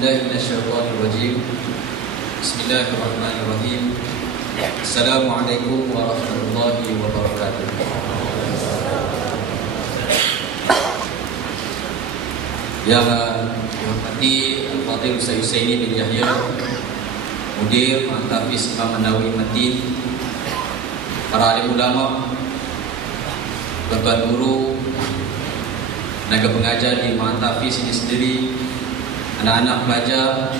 billahi minasyaitonir rajim. Bismillahirrahmanirrahim. Assalamualaikum warahmatullahi wabarakatuh. Yang dihormati Al-Fadhil Ustaz Husaini bin Yahya, Mudir Mahtafiz Imam An-Nawawi Matin, para alim ulama, tuan-tuan guru, tenaga pengajar di Mahtafiz ini sendiri, anak-anak pelajar,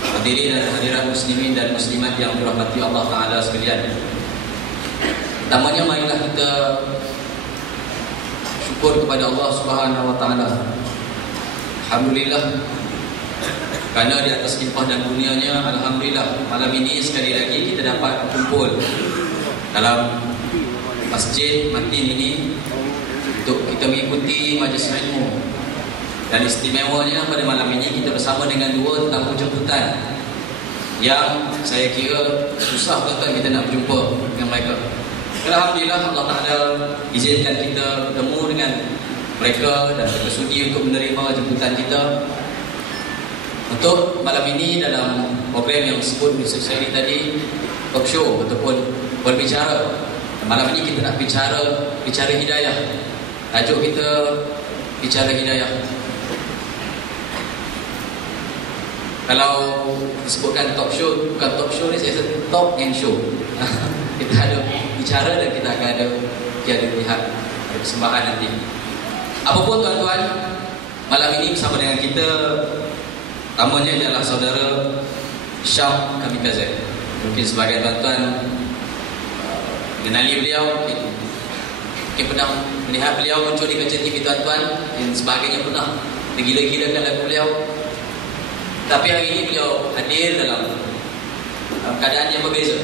hadirin dan hadirat muslimin dan muslimat yang dirahmati Allah Ta'ala sekalian. Pertamanya marilah kita syukur kepada Allah Subhanahu Wa Ta'ala. Alhamdulillah, kerana di atas limpah dan kurnianya, alhamdulillah malam ini sekali lagi kita dapat berkumpul dalam masjid Matin ini untuk kita mengikuti majlis ilmu. Dan istimewanya pada malam ini kita bersama dengan dua tetamu jemputan yang saya kira susah tuan-tuan kita nak berjumpa dengan mereka. Alhamdulillah Allah Ta'ala izinkan kita bertemu dengan mereka dan bersudi untuk menerima jemputan kita untuk malam ini dalam program yang disebut saya tadi, talk show ataupun berbicara. Malam ini kita nak bicara hidayah. Tajuk kita bicara hidayah. Kalau disebutkan talk show, bukan talk show ni, saya sebut talk and show. Kita ada bicara dan kita akan ada lihat persembahan nanti. Apapun tuan-tuan, malam ini bersama dengan kita tamunya adalah saudara Syam Kamikaze. Mungkin sebagai tuan-tuan mengenali beliau, mungkin pernah melihat beliau muncul di kaca TV tuan-tuan, dan sebagainya pernah tergila-gilakan lagu beliau. Tapi hari ini beliau hadir dalam keadaan yang berbeza.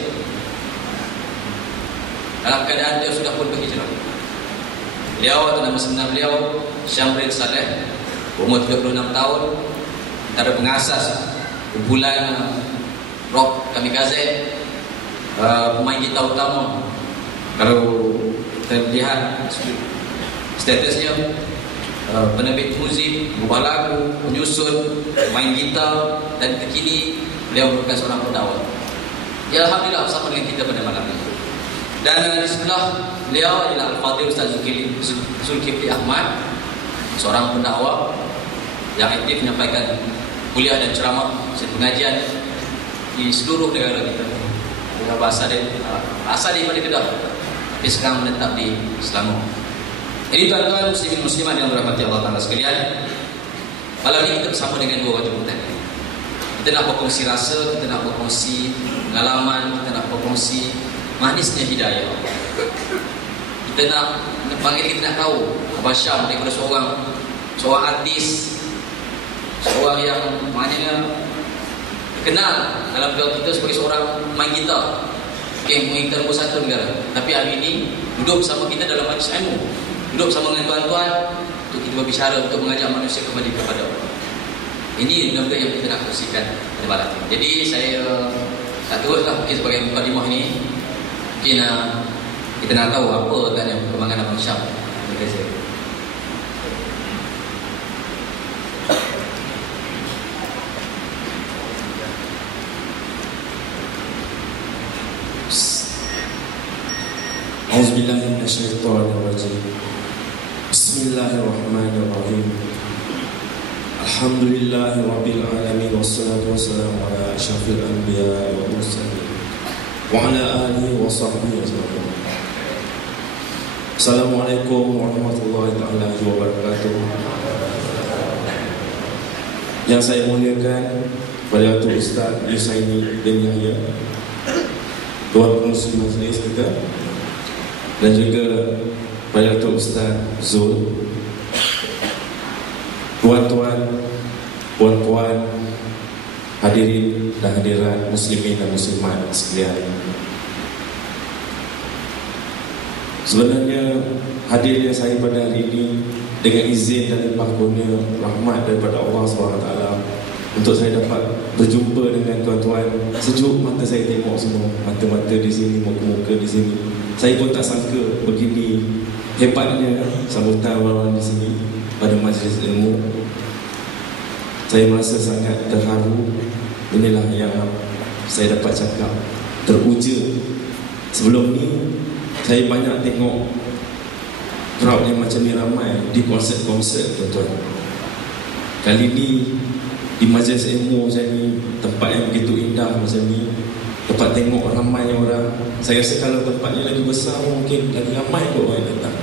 Dalam keadaan dia sudah pun berhijrah. Beliau atau nama sebenar beliau Syamrin Saleh, umur 36 tahun, antara pengasas kumpulan rock Kamikaze, pemain gitar utama. Kalau kita lihat statusnya, penerbit muzik, membuat lagu, penyusun, main gitar, dan terkini beliau merupakan seorang pendakwah. Ya, alhamdulillah bersama dengan kita pada malam ini. Dan di sebelah beliau adalah Al-Fadhil Ustaz Zulkifli Ahmad, seorang pendakwah yang aktif menyampaikan kuliah dan ceramah dan pengajian di seluruh negara kita. Asal daripada Kedah, tapi sekarang menetap di Selangor. Jadi tuan-tuan muslimin muslimat yang dirahmati Allah Ta'ala sekalian, malam ini kita bersama dengan dua orang jemputan. Kita nak berkongsi rasa, kita nak berkongsi pengalaman, kita nak berkongsi manisnya hidayah. Kita nak panggil, kita nak tahu Abah Syam daripada seorang artis, seorang yang maknanya dikenal dalam negara kita sebagai seorang main gitar. Okey, main gitar nombor satu negara. Tapi hari ini duduk bersama kita dalam majlis ilmu, duduk bersama dengan tuan-tuan untuk kita berbicara, untuk mengajak manusia kembali kepada Allah. Ini benda yang kita nak kongsikan pada malam ini. Jadi saya tak teruslah mungkin sebagai mukadimah ini. Mungkin kita nak tahu apa katanya perkembangan Abang Syam. Terima kasih. Auzubillahi minasyaitonirrajim. Bismillahirrahmanirrahim. Alhamdulillahi rabbil alamin, wassalatu wassalamu ala asyrafil anbiya'i wal mursalin wa ala alihi wa sahbihi ajma'in. Assalamualaikum warahmatullahi taala wabarakatuh. Yang saya muliakan pada Datuk Ustaz Husaini bin Yahya, Tuan Pengerusi Majlis kita, dan juga pada Datuk Ustaz Zul, tuan-tuan, puan-puan, hadirin dan hadirat muslimin dan muslimat sekalian. Sebenarnya hadirnya saya pada hari ini dengan izin dan limpah kurnia rahmat daripada Allah SWT untuk saya dapat berjumpa dengan tuan-tuan. Sejuk mata saya tengok semua, mata-mata di sini, muka-muka di sini. Saya pun tak sangka begini hebatnya sambutan orang-orang di sini pada majlis ilmu. Saya merasa sangat terharu. Inilah yang saya dapat cakap, teruja. Sebelum ni saya banyak tengok crowd yang macam ni ramai di konsert-konsert, tuan-tuan. Kali ni di majlis ilmu macam ni, tempat yang begitu indah macam ni, dapat tengok ramai orang. Saya rasa kalau tempat ni lagi besar, mungkin lagi ramai kot orang yang datang,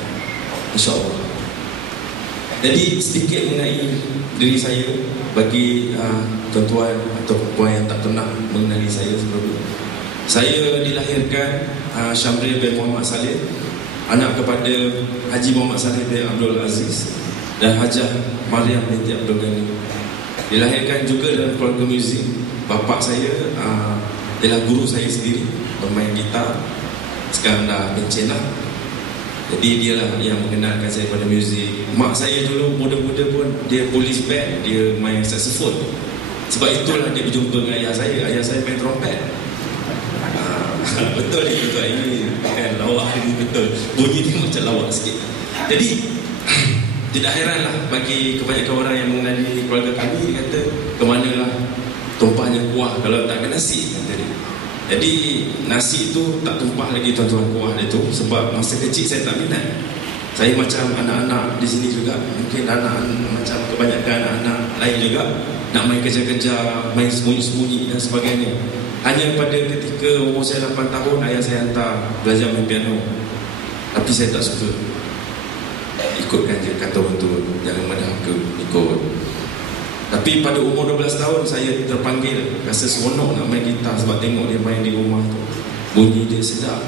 InsyaAllah. Jadi sedikit mengenai diri saya bagi tuan-tuan atau puan yang tak pernah mengenali saya sebelum ini. Saya dilahirkan Syamril bin Muhammad Saleh, anak kepada Haji Muhammad Saleh bin Abdul Aziz dan Hajah Mariam binti Abdul Ghani. Dilahirkan juga dalam keluarga muzik. Bapa saya adalah guru saya sendiri, pemain gitar, sekarang dah pencen lah. Jadi dialah yang mengenalkan saya pada muzik. Mak saya dulu muda-muda pun dia polis band, dia main saxophone. Sebab itulah dia berjumpa dengan ayah saya. Ayah saya main trompet. Betul ni betul, ini kan lawak ni betul. Bunyi dia macam lawak sikit. Jadi tidak heranlah bagi kebanyakan orang yang mengenali keluarga kami, dia kata ke manalah tumpahnya kuah kalau tak ada nasi, kata dia. Jadi nasi itu tak tumpah lagi, tuan-tuan, kuah dia tu. Sebab masa kecil saya tak minat. Saya macam anak-anak di sini juga, mungkin anak macam kebanyakan anak-anak lain juga, nak main kejar-kejar, main sembunyi-sembunyi dan sebagainya. Hanya pada ketika umur saya 8 tahun, ayah saya hantar belajar main piano. Tapi saya tak suka. Ikutkan je kata orang tua, jangan mendahaka, ikut. Tapi pada umur 12 tahun saya terpanggil, rasa seronok nak main gitar sebab tengok dia main di rumah tu, bunyi dia sedap.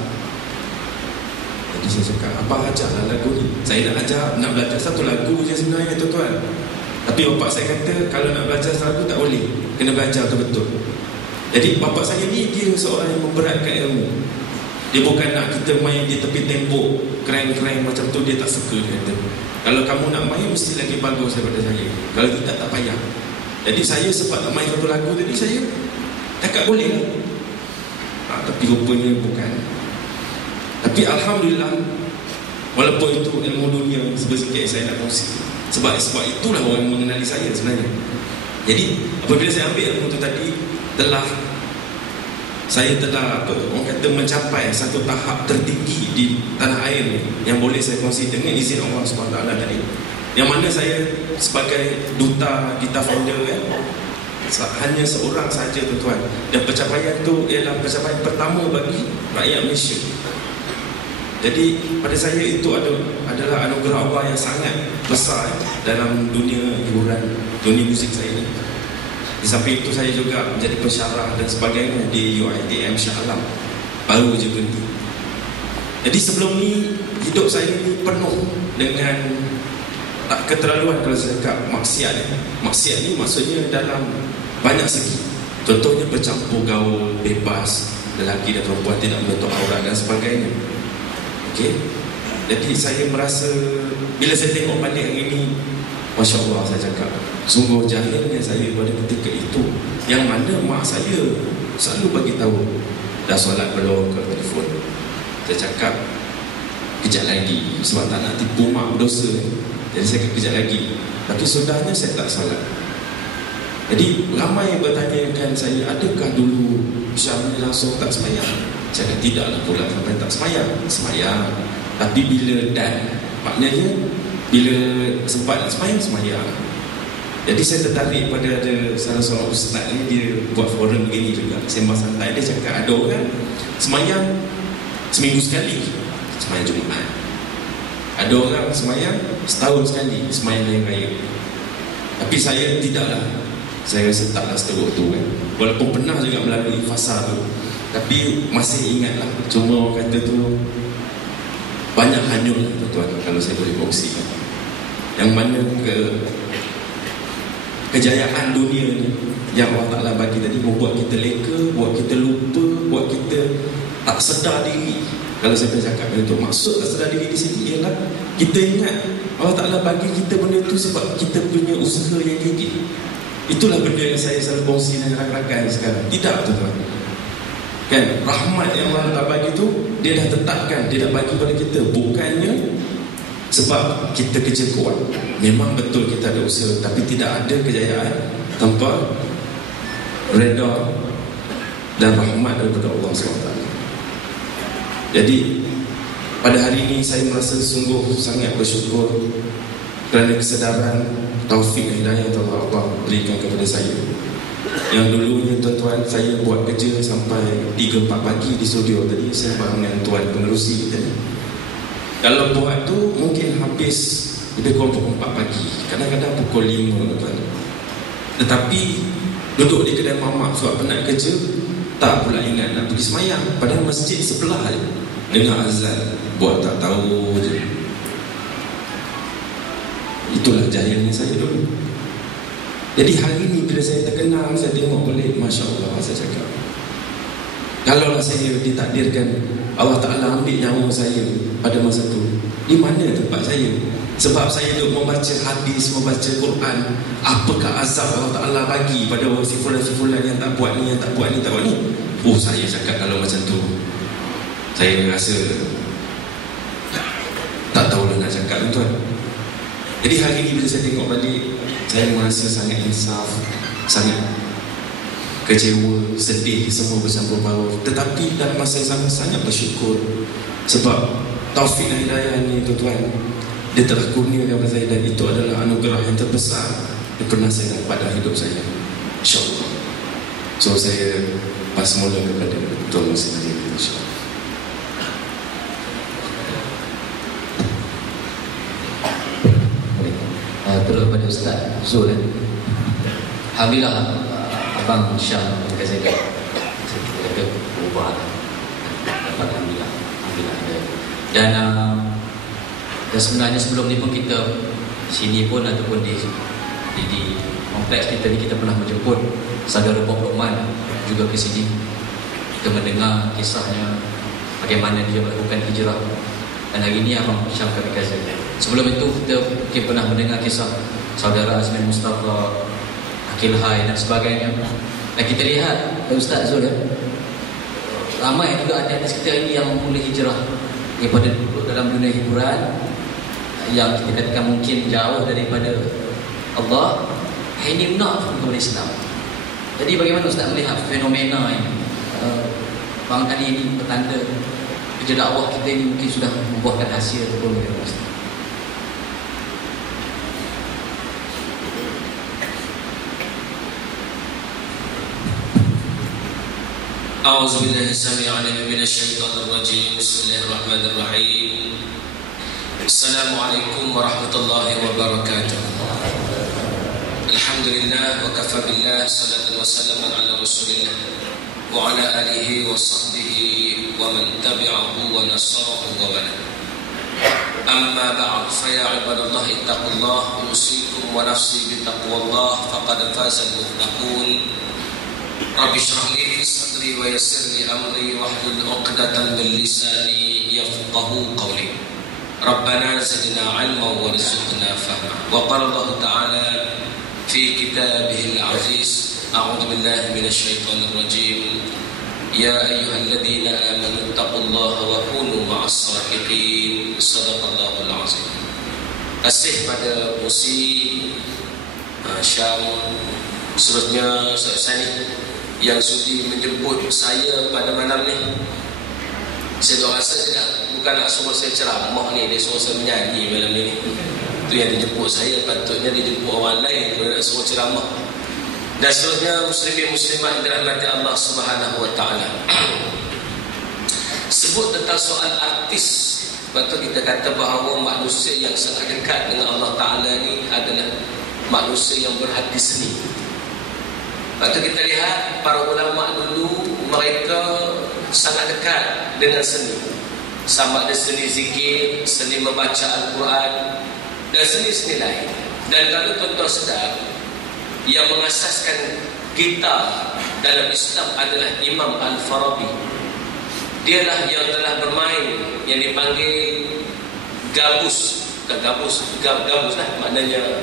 Jadi saya cakap, abang ajarlah lagu ni. Saya nak belajar satu lagu je sebenarnya, tuan-tuan. Tapi bapak saya kata, kalau nak belajar satu lagu tak boleh, kena belajar betul-betul. Jadi bapak saya ni dia seorang yang memberatkan ilmu. Dia bukan nak kita main di tepi tembok keren-keren macam tu, dia tak suka. Dia kata, kalau kamu nak main mesti lagi bagus daripada saya, kalau tidak tak payah. Jadi saya sebab tak main satu lagu tadi, saya cakap boleh lah. Tapi rupanya bukan. Tapi Alhamdulillah, walaupun itu ilmu dunia sedikit saya nak kongsi. Sebab itulah orang mengenali saya sebenarnya. Jadi apabila saya ambil ilmu itu tadi, saya telah orang kata mencapai satu tahap tertinggi di tanah air ni, yang boleh saya kongsi dengan izin Allah SWT tadi. Yang mana saya sebagai duta gitar founder hanya seorang saja, tuan-tuan. Dan pencapaian itu ialah pencapaian pertama bagi rakyat Malaysia. Jadi pada saya itu adalah anugerah Allah yang sangat besar dalam dunia hiburan, dunia muzik saya ni. Di samping itu saya juga menjadi pensyarah dan sebagainya di UiTM Shah Alam, baru je berhenti. Jadi sebelum ni hidup saya ni penuh dengan tak keterlaluan kalau saya cakap maksiat. Maksiat ni maksudnya dalam banyak segi. Contohnya bercampur gaul bebas, lelaki dan perempuan tidak menutup aurat dan sebagainya. Okey. Jadi saya merasa bila saya tengok balik yang ini, Masya Allah, saya cakap sungguh jahilnya saya pada ketika itu, yang mana mak saya selalu bagi tahu dah solat belum ke telefon. Saya cakap kejap lagi sebab tak nak tipu mak berdosa. Jadi saya kata kejap lagi. Tapi sudahnya saya tak solat. Jadi ramai yang bertanyakan saya, adakah dulu Syamril langsung tak semayang? Saya kata tidaklah pula sampai tak semayang. Semayang, tapi bila maknanya bila sempat nak semayang. Jadi saya tertarik pada ada salah seorang ustaz ni, dia buat forum begini juga, sembang santai. Dia cakap ada orang semayang seminggu sekali, semayang Jumaat. Ada orang semayang setahun sekali, semayang Hari Raya. Tapi saya tidaklah. Saya rasa taklah seteruk tu kan. Walaupun pernah juga melalui fasa tu, tapi masih ingatlah. Cuma orang kata tu banyak hanyut lah, tuan-tuan, kalau saya boleh kongsikan. Yang mana kejayaan dunia ni yang Allah Ta'ala bagi tadi membuat kita leka, buat kita lupa, buat kita tak sedar diri. Kalau saya cakap itu, maksud tak sedar diri di sini ialah kita ingat Allah Ta'ala bagi kita benda tu sebab kita punya usaha yang gigih. Itulah benda yang saya selalu kongsi dengan rakan-rakan sekarang. Tidak, tuan-tuan. Kan, rahmat yang Allah Ta'ala bagi tu, dia dah tetapkan, dia dah bagi pada kita. Bukannya sebab kita kerja kuat. Memang betul kita ada usaha, tapi tidak ada kejayaan tanpa redha dan rahmat daripada Allah SWT. Jadi pada hari ini saya merasa sungguh sangat bersyukur kerana kesedaran, taufik dan hidayah yang telah Allah berikan kepada saya. Yang dulunya tuan-tuan, saya buat kerja sampai 3-4 pagi di studio. Tadi saya faham dengan tuan pengerusi kita ni, kalau buat tu mungkin habis lebih kurang pukul 4 pagi, kadang-kadang pukul 5 tuan. Tetapi duduk di kedai mamak sebab penat kerja, tak pula ingat nak pergi semayang, padahal masjid sebelah je. Dengar azan, buat tak tahu je. Itulah jahilnya saya dulu. Jadi hari ini bila saya terkenal, saya tengok balik, Masya Allah, saya cakap, kalaulah saya ditakdirkan Allah Ta'ala ambil nyawa saya pada masa tu, di mana tempat saya? Sebab saya duduk membaca hadis, membaca Quran, apakah azab Allah Ta'ala bagi pada si fulan-fulan yang tak buat ni, yang tak buat ni, tak buat ni. Saya cakap kalau macam tu, saya rasa tak tahulah nak cakap tuan. Jadi hari ini bila saya tengok balik, saya merasa sangat insaf, sangat kecewa, sedih, semua bercampur baur. Tetapi dalam masa yang sama sangat bersyukur sebab taufik dan hidayah ni tuan-tuan, dia telah kurniakan kepada saya, dan itu adalah anugerah yang terbesar yang pernah saya dapat dalam hidup saya, insyaAllah. So saya pas mula kepada Tuan Muhsin Najib, insyaAllah. Terus pada Ustaz Zul. Alhamdulillah Abang Syam kata saya kata berubah. Alhamdulillah. Dan sebenarnya sebelum ni pun kita sini pun ataupun di kompleks kita ni, kita pernah menjemput saudara Bob Lokman juga ke sini. Kita mendengar kisahnya bagaimana dia melakukan hijrah. Dan hari ini Abang Syam kami kata, sebelum itu kita mungkin pernah mendengar kisah saudara Azmin Mustafa, Akil Hai dan sebagainya. Dan kita lihat Ustaz Zul, ramai juga adik-adik kita ini yang memulai hijrah daripada dalam dunia hiburan yang kita katakan mungkin jauh daripada Allah, ini nak kepada Islam. Jadi bagaimana Ustaz melihat fenomena ini? Barangkali ini petanda kerja dakwah kita ini mungkin sudah membuahkan hasil ataupun bagaimana Ustaz? A'udzubillahi as-sami'il 'alim minasyaitonir rajim. Bismillahirrahmanirrahim. Assalamualaikum warahmatullahi wabarakatuh. Alhamdulillah wa kafa billah, salatan wa salaman ala Rasulillah wa ala alihi wa sahbihi wa man tabi'ahu wa nasarahu wa wala. Amma ba'd, fa ya ibadallah ittaqullah, usikum wa nafsi bi taqwallah, faqad faza al-muttaqun. Rabbi shrah li sadri wa yassir li amri wahlul 'uqdatam min lisani yafqahu qawli. Rabbana zidna 'ilman warzuqna fahma. Wa qala Allah ta'ala fi kitabihil 'aziz, a'udzu billahi minasy syaithanir rajim. Ya ayyuhalladzina amanu taqullaha wa kunu ma'as shadiqin. Shadaqallahul 'azim. Kasih pada Musi Syam, seterusnya saya yang sudi menjemput saya pada malam ni. Saya tak rasa bukan nak suruh saya ceramah ni, dia suruh saya menyanyi malam ni. Itu yang dijemput saya, patutnya dijemput orang lain kalau nak suruh ceramah. Dan seterusnya muslimin muslimat yang dirahmati Allah Subhanahu wa taala. Sebut tentang soal artis, patut kita kata bahawa manusia yang sangat dekat dengan Allah Taala ni adalah manusia yang berhati seni. Patut kita lihat para ulama dulu, mereka sangat dekat dengan seni. Sama ada seni zikir, seni membaca Al-Quran dan seni-seni lain. Dan kalau tuan-tuan sedar, yang mengasaskan gitar dalam Islam adalah Imam Al-Farabi. Dialah yang telah bermain yang dipanggil gabus. Gabus lah maknanya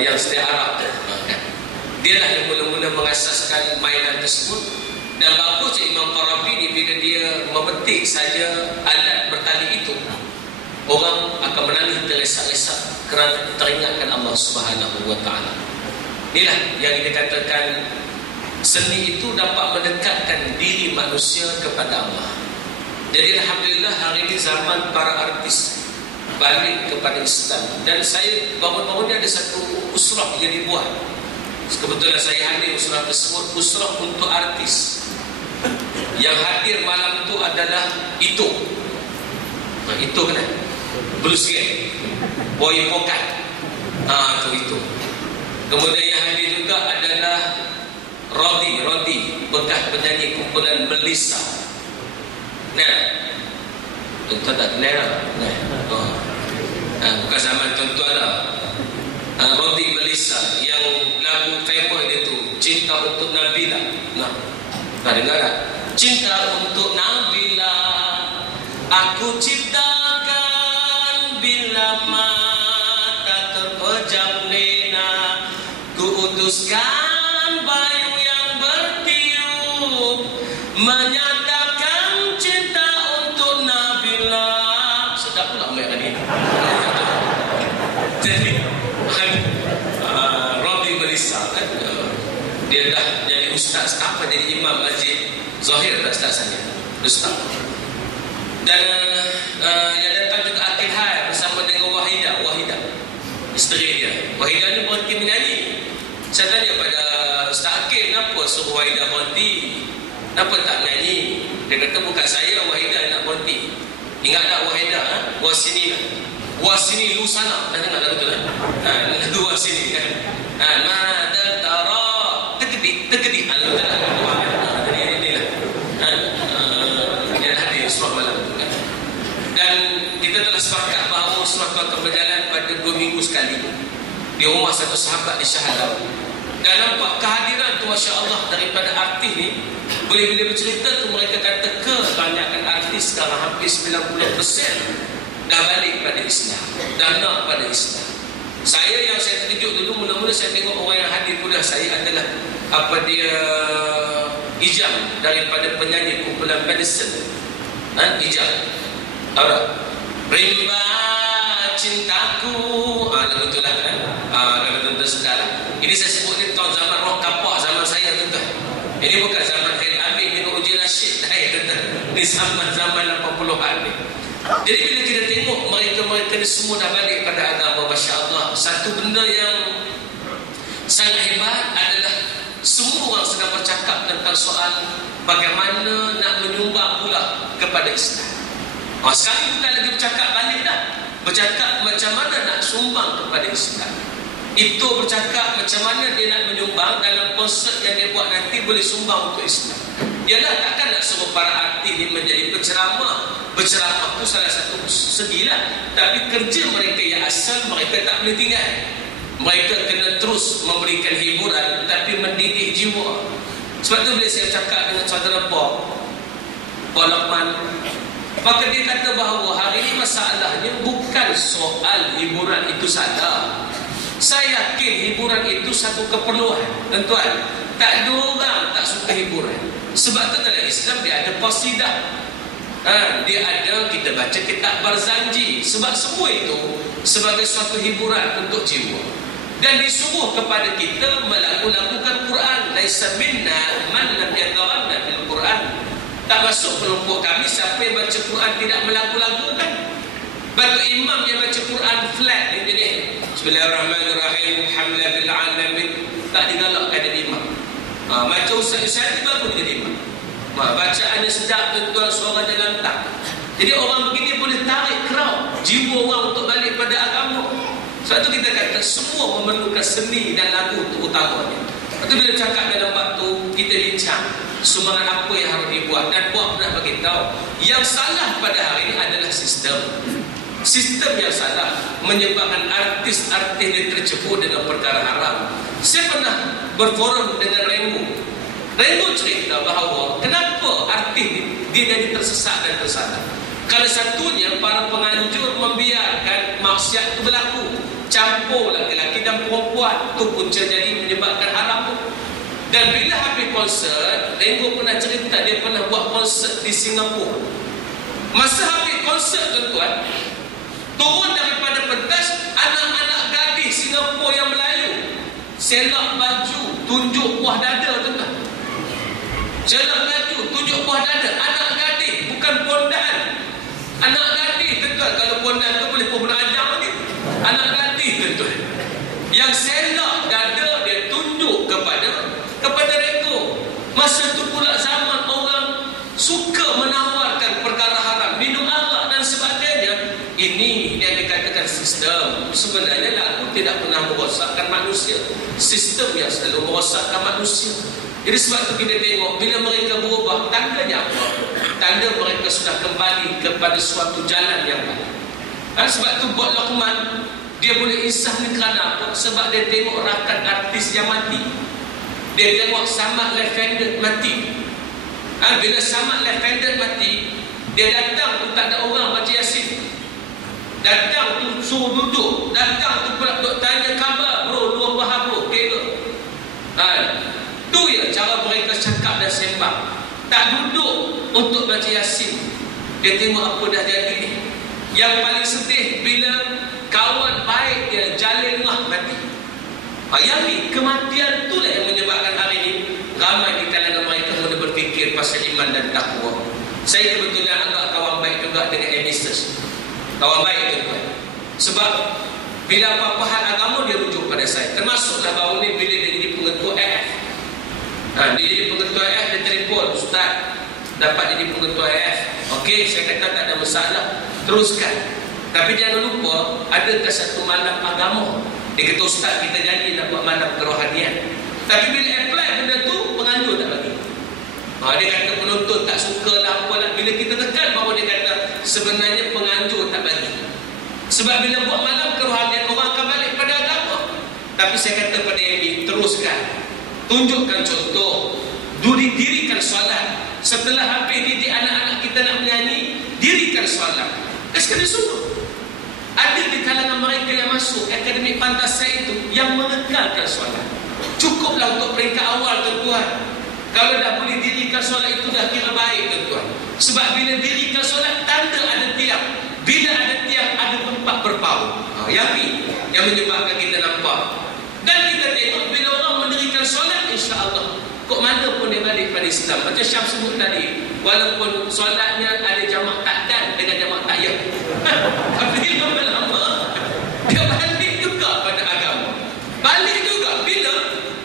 yang setia Arab. Dialah yang mula-mula mengasaskan mainan tersebut. Dan bagusnya Imam Farabi bila dia memetik saja alat bertali itu, orang akan menangis terlesak-lesak kerana teringatkan Allah Subhanahu wa taala. Inilah yang dikatakan seni itu dapat mendekatkan diri manusia kepada Allah. Jadi alhamdulillah hari ini zaman para artis balik kepada Islam. Dan saya baru-baru ni ada satu usrah yang dibuat. Kebetulan saya hadir usrah tersebut, usrah untuk artis. Yang hadir malam tu adalah itu. Itu kan? Blues Gang, Boy Pokat. Itu. Kemudian yang hadir juga adalah Rodi, bekas penyanyi kumpulan Melissa. Nah, itu tak kenal. Bukan zaman tuan-tuan lah. Rodi Melissa yang lagu famous dia tu, Cinta Untuk Nabila. Tak dengar tak? Cinta untuk Nabila aku ciptakan, bila mata terpejam lena ku utuskan bayu yang bertiup menyatakan cinta untuk Nabila. Sedap pula mereka ni. Jadi Rodi Melissa dia dah jadi ustaz, apa jadi imam masjid Zahir dah ustazannya, ustaz. Dan yang datang juga Akil Hai bersama dengan Wahidah, isteri dia. Wahidah ni berhenti menyanyi. Saya tanya pada Ustaz Akil, kenapa suruh Wahidah berhenti? Kenapa tak menyanyi? Dia kata bukan saya, Wahidah nak berhenti. Ingat tak Wahidah? Wasini lah. Wasini lu sana. Dah dengar lagu tu lah. Lagu Wasini kan. Mada tara tegedi. Lagu tu lah. Jadi inilah. Yang hadir surah malam tu kan. Dan kita telah sepakat bahawa surah tu akan berjalan pada 2 minggu sekali di rumah satu sahabat di Shah. Dan nampak kehadiran tu Masya Allah daripada artis ni. Bila bercerita tu mereka kata kebanyakan artis sekarang hampir 90% dah balik pada Islam, dah nak pada Islam. Saya terkejut dulu, mula-mula saya tengok orang yang hadir pula saya adalah Ijam daripada penyanyi kumpulan Madison. Ijam Rimba cintaku, lagu tu lah kan. Kalau tuan-tuan sedar lah. Ini saya sebut ni tahun zaman rock kapak zaman saya tuan-tuan. Ini bukan zaman Khairi Amin bin Uji Rashid. Ini zaman 80-an ni. Jadi bila kita tengok mereka ni semua dah balik pada agama, Masya Allah. Satu benda yang sangat hebat adalah semua orang sedang bercakap tentang soal bagaimana nak menyumbang pula kepada Islam. Sekarang bukan lagi bercakap balik dah. Bercakap macam mana nak sumbang kepada Islam. Itu bercakap macam mana dia nak menyumbang dalam konsert yang dia buat nanti boleh sumbang untuk Islam. Ialah takkan nak suruh para artis ni menjadi penceramah. Berceramah tu salah satu segilah. Tapi kerja mereka yang asal mereka tak boleh tinggal. Mereka kena terus memberikan hiburan tapi mendidik jiwa. Sebab tu bila saya cakap dengan saudara Bob Lokman, maka dia kata bahawa hari ini masalahnya bukan soal hiburan itu saja. Saya yakin hiburan itu satu keperluan. Tuan-tuan, tak ada orang tak suka hiburan. Sebab tu dalam Islam dia ada qasidah. Dia ada kita baca kitab Barzanji. Sebab semua itu sebagai suatu hiburan untuk jiwa. Dan disuruh kepada kita melakukan Quran. Laisa minna man lam yata'anna bil Quran. Tak masuk kelompok kami siapa yang baca Quran tidak melagu-lagukan. Batu imam yang baca Quran flat ini. Bismillahirrahmanirrahim. Alhamdulillah bil alamin. Tak digalakkan jadi imam. Macam Ustaz Syahid bagus jadi imam. Bacaannya sedap, tuan-tuan, suara dia lantang. Jadi orang begini boleh tarik crowd, jiwa orang untuk balik pada agama. Sebab tu kita kata semua memerlukan seni dan lagu untuk utamanya. Lepas tu bila cakap dalam bab tu, kita bincang sumbangan apa yang harus dibuat. Dan Puan pernah beritahu yang salah pada hari ini adalah sistem. Sistem yang salah menyebabkan artis-artis ini tercebur dengan perkara haram. Saya pernah berforum dengan Rainbow cerita bahawa kenapa artis dia jadi tersesat dan tersalah. Kalau satunya para penganjur membiarkan maksiat itu berlaku, campur laki-laki dan perempuan, itu punca jadi menyebabkan haram. Dan bila habis konsert, Rainbow pernah cerita dia pernah buat konsert di Singapura. Masa habis konsert tuan-tuan, turun daripada pentas anak-anak gadis Singapura yang Melayu. selak baju, tunjuk buah dada tuan-tuan. Selak baju, tunjuk buah dada. Anak gadis, bukan pondan. Anak gadis tuan-tuan. Kalau pondan tu boleh pun berajar ni. Anak gadis tuan-tuan. Yang selak dada dia tunjuk kepada rego. Masa tu pula zaman orang suka menawarkan perkara haram, minum arak dan sebagainya. Ini yang dikatakan sistem. Sebenarnya lagu tidak pernah merosakkan manusia. Sistem yang selalu merosakkan manusia. Jadi sebab itu kita tengok bila mereka berubah, tandanya apa? Tanda mereka sudah kembali kepada suatu jalan yang baik. Sebab itu buat Luqman, dia boleh insaf ni kerana apa? Sebab dia tengok rakan artis yang mati. Dia tengok Samad Left-Handed mati. Bila Samad Left-Handed mati, dia datang tu tak ada orang baca Yasin. Datang tu suruh duduk. Datang tu pula duk tanya khabar, bro, lu apa bro? Okay ke? Tu ya cara mereka cakap dan sembang. Tak duduk untuk baca Yasin. Dia tengok apa dah jadi ni. Yang paling sedih bila kawan baik dia Jalilullah mati. Yang ni kematian tu lah yang menyebabkan hari ini ramai di kalangan mereka mula berfikir pasal iman dan takwa. Saya kebetulan anggap kawan baik juga dengan Emistus. Kawan baik juga. Sebab bila apa-apa hal agama dia rujuk pada saya. Termasuklah baru ni bila dia jadi pengetua AF. Dia jadi pengetua AF, dia telefon, Ustaz dapat jadi pengetua AF. Okey, saya kata tak ada masalah, teruskan. Tapi jangan lupa, adakah satu malam agama? Dia kata, Ustaz kita janji nak buat malam kerohanian. Tapi bila apply benda tu, penganjur tak bagi. Dia kata penonton tak suka lah apalah. Bila kita tekan bahawa dia kata sebenarnya penganjur tak bagi. Sebab bila buat malam kerohanian, orang akan balik pada agama. Tapi saya kata pada Amy, teruskan. Tunjukkan contoh. Dirikan solat. Setelah habis didik anak-anak kita nak menyanyi, dirikan solat. Sekali sungguh. Ada di kalangan mereka yang masuk akademik fantasi itu yang mengekalkan solat. Cukuplah untuk peringkat awal tuan-tuan. Kalau dah boleh dirikan solat itu dah kira baik tuan-tuan. Sebab bila dirikan solat, tanda ada tiang. Bila ada tiang, ada tempat berpaut. Yang ni yang menyebabkan kita nampak. Dan kita tengok bila orang mendirikan solat, insya-Allah kok mana pun dia balik pada Islam. Macam Syam sebut tadi, walaupun solatnya ada jamak takdan dengan jamak tayyib. Tapi lama-lama dia balik juga pada agama. Balik juga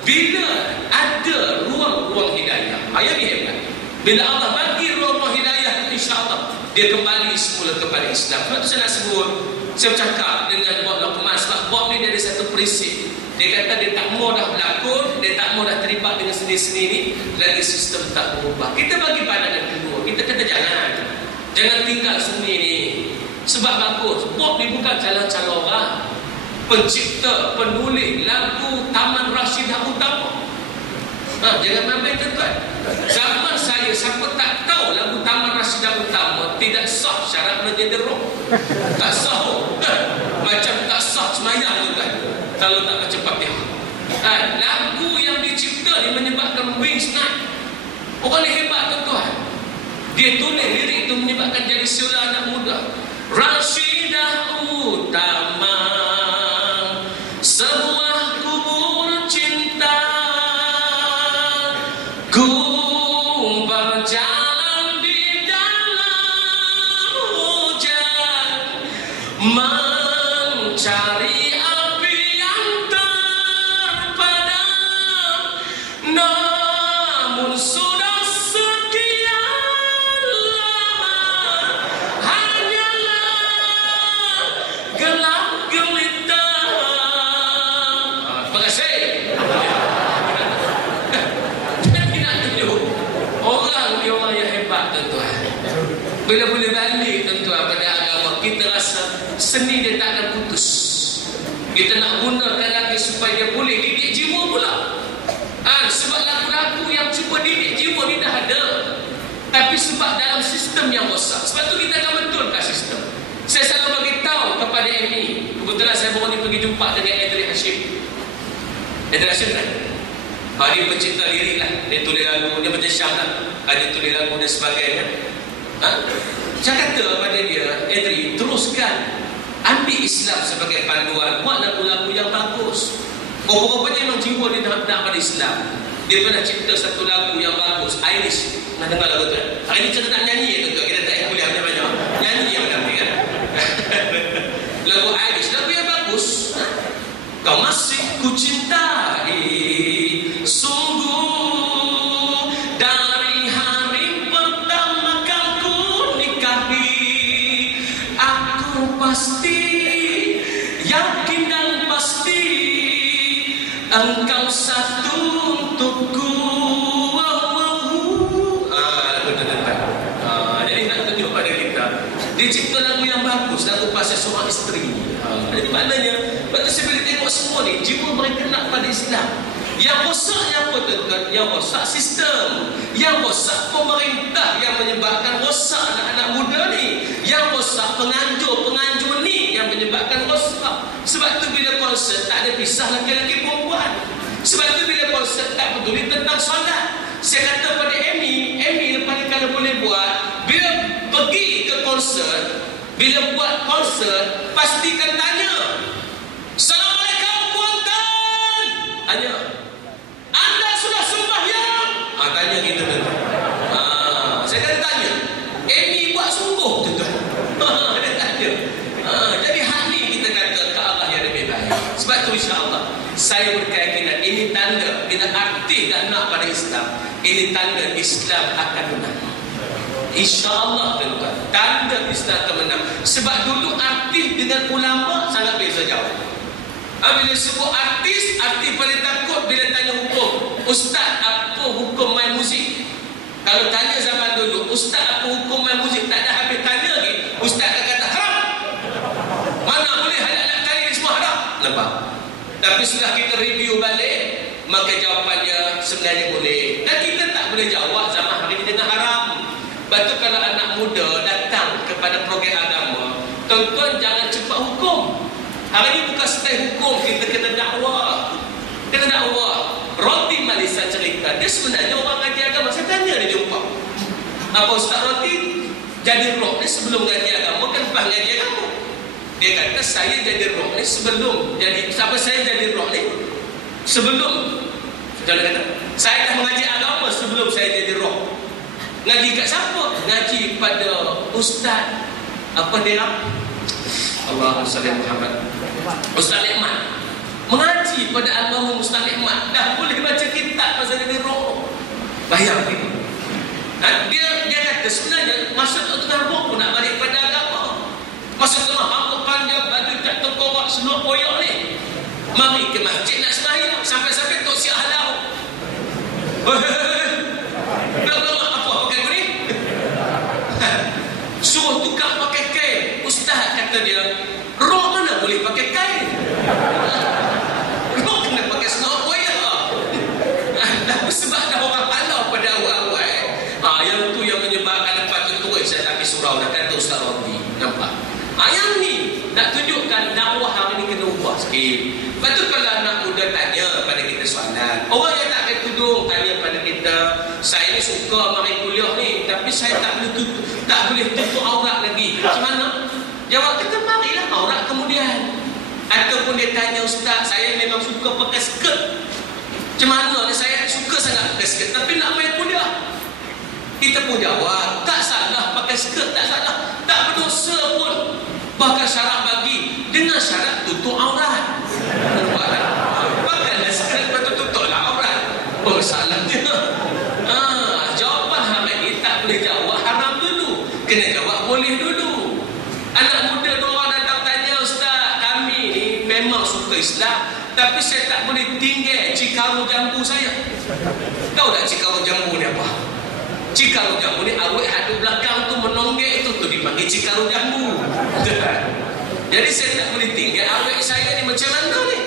bila ada ruang-ruang hidayah. Ayat ni hebat. Bila Allah bagi ruang-ruang hidayah, insya-Allah dia kembali semula kepada Islam. Sebab tu saya nak sebut, saya bercakap dengan Bob Luqman. Sebab Bob ni dia ada satu prinsip. Dia kata dia tak mau dah berlakon, dia tak mau dah terlibat dengan seni-seni ni, lagi sistem tak berubah. Kita bagi pandangan kedua. Kita kata jangan tinggal seni ni. Sebab bagus. Bob ni bukan calon-calon orang. Pencipta, penulis lagu Taman Rashidah Utama. Jangan main tuan-tuan. Zaman saya, siapa tak tahu lagu Taman Rashidah Utama tidak sah syarat menjadi roh. Tak sah. Macam tak sah semayang tuan-tuan kalau tak baca Fatihah. Lagu yang dicipta ni menyebabkan wings naik. Orang ni hebat tuan-tuan. Dia tulis lirik itu menyebabkan jadi seorang anak muda. Rashidah Utama, sebuah kubur cinta, ku berjalan di dalam hujan, mencari api yang terpadam, namun sudah sekian lama hanyalah gelap gelita. Terima kasih. Jadi nak tunjuk orang ni orang yang hebat tuan-tuan. Bila boleh balik tuan-tuan pada agama, kita rasa seni dia tak akan putus. Kita nak gunakan lagi supaya dia boleh didik jiwa pula. Sebab lagu-lagu yang cuba didik jiwa ni dah ada. Tapi sebab dalam sistem yang rosak. Sebab tu kita akan betulkan sistem. Saya selalu bagi tahu kepada Amy. Kebetulan saya baru ni pergi jumpa dengan Adri Hashim. Adri Hashim kan? Dia pencipta lirik lah. Dia tulis lagu, dia macam Syam lah. Dia tulis lagu dan sebagainya. Saya kata pada dia, Adri, teruskan. Ambil Islam sebagai panduan. Buat lagu-lagu yang bagus. Rupa-rupanya memang jiwa dia nak pada Islam. Dia pernah cipta satu lagu yang bagus, Irish. Nak dengar lagu tu kan? Hari ni cerita nak nyanyi ya tuan-tuan. Kita tak payah kuliah banyak-banyak. Nyanyi yang penting kan? Lagu Irish, lagu yang bagus. Kau masih ku cintai, sungguh dari hari pertama kau ku nikahi. Aku pasti, yakin dan pasti, engkau satu untukku. Jadi nak tunjuk pada kita, dia cipta lagu yang bagus, lagu pasal seorang isteri. Jadi maknanya, betul saya boleh tengok semua ni, jiwa mereka nak pada Islam. Yang rosaknya apa tuan-tuan? Yang rosak sistem, yang rosak pemerintah, yang menyebabkan rosak anak-anak muda ni, yang rosak penganjur ni, yang menyebabkan rosak. Sebab tu bila konsert tak ada pisah lelaki-lelaki perempuan. Sebab tu bila konsert tak peduli tentang solat. Saya kata pada Amy lepas ni kalau boleh buat, bila pergi ke konsert, bila buat konsert, pastikan tanya, Assalamualaikum puan-puan. Tanya, anda sudah sembahyang? Tanya kita tuan-tuan. Saya kata tanya. Amy buat sungguh tuan-tuan. Dia tanya. Jadi hal ni kita kata ke Allah yang lebih baik. Sebab tu insya-Allah saya berkeyakinan ini tanda bila artis dah nak pada Islam, ini tanda Islam akan menang. InsyaAllah tuan-tuan, tanda Islam akan menang. Sebab dulu artis dengan ulama sangat beza jauh. Bila sebut artis paling takut bila tanya hukum. Ustaz, apa hukum main muzik? Kalau tanya zaman dulu, Ustaz, apa hukum main muzik? Tak ada habis tanya lagi, Ustaz akan kata haram. Mana boleh halal kali ni semua haram. Nampak? Tapi setelah kita review balik, maka jawapannya sebenarnya boleh. Dan kita tak boleh jawab zaman hari ini dengan haram. Lepas tu kalau anak muda datang kepada program agama, tuan-tuan jangan cepat hukum. Hari ini bukan style hukum, kita kena dakwah. Kena dakwah. Roti Malisa cerita, dia sebenarnya orang ngaji agama. Saya tanya dia jumpa, apa Ustaz Roti jadi roh ni sebelum ngaji agama kan lepas ngaji agama? Dia kata saya jadi roh ni sebelum. Jadi siapa saya jadi roh ni? Sebelum. Jangan kata saya dah mengaji agama sebelum saya jadi roh. Ngaji kat siapa? Ngaji pada Ustaz apa dia? Allahumma salli Muhammad. Ustaz Nikmat. Mengaji pada almarhum Ustaz Nikmat. Dah boleh baca kitab pasal jadi roh. Bayang ni. Dia kata sebenarnya masa tu tengah roh pun nak balik pada agama. Masa tengah rambut panjang, baju tak terkorak, seluar koyak ni. Mari ke masjid nak sembahyang. Sampai-sampai Tok Siap halau. Apa pakai ni? Suruh tukar pakai kain. Ustaz kata dia, roh mana boleh pakai kain? Roh kena pakai seluar koyak. Sebab dah orang halau pada awal-awal. Yang tu yang menyebabkan lepas tu saya tak pergi surau dah kata Ustaz Roti. Nampak? Yang ni nak tunjukkan dakwah hari ni kena ubah sikit. Lepas tu kalau anak muda tanya pada kita soalan, orang yang tak pakai tudung tanya pada kita, saya ni suka mari kuliah ni, tapi saya tak boleh tutup aurat lagi. Macam mana? Jawab kita, marilah aurat kemudian. Ataupun dia tanya, Ustaz, saya memang suka pakai skirt. Macam mana ni? Saya suka sangat pakai skirt, tapi nak main kuliah. Kita pun jawab, tak salah pakai skirt, tak salah, tak berdosa pun. Bahkan syarat bagi dengan syarat tutup aurat. Pakailah skirt, lepas tu tutuplah aurat. Apa masalahnya? Jawapan hari ini tak boleh jawab haram dulu, kena jawab boleh dulu. Anak muda orang datang tanya, Ustaz, kami ni memang suka Islam, tapi saya tak boleh tinggal cikaru jambu saya. Tahu tak cikaru jambu ni apa? Cikaru jambu ni awet hadu belakang tu menonggek itu tu dipanggil cikaru jambu. Jadi saya tak boleh tinggal awet saya ni macam mana ni?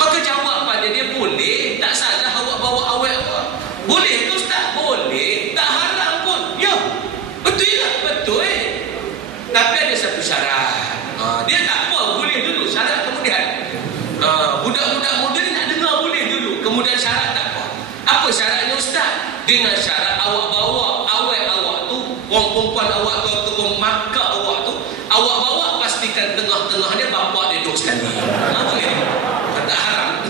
Maka jawapannya dia boleh, tak salah awak bawa awet awak. Boleh tu Ustaz? Boleh, tak haram pun. Ya, betul lah, betul Tapi ada satu syarat. Dia tak apa, boleh dulu, syarat kemudian. Budak-budak muda ni nak dengar boleh dulu, kemudian syarat tak apa. Apa syaratnya Ustaz? Dengan syarat awak bawa awet awak tu, orang perempuan awak tu ataupun markah awak tu, awak bawa pastikan tengah-tengah dia bapak dia duduk sekali. Boleh? Tak haram.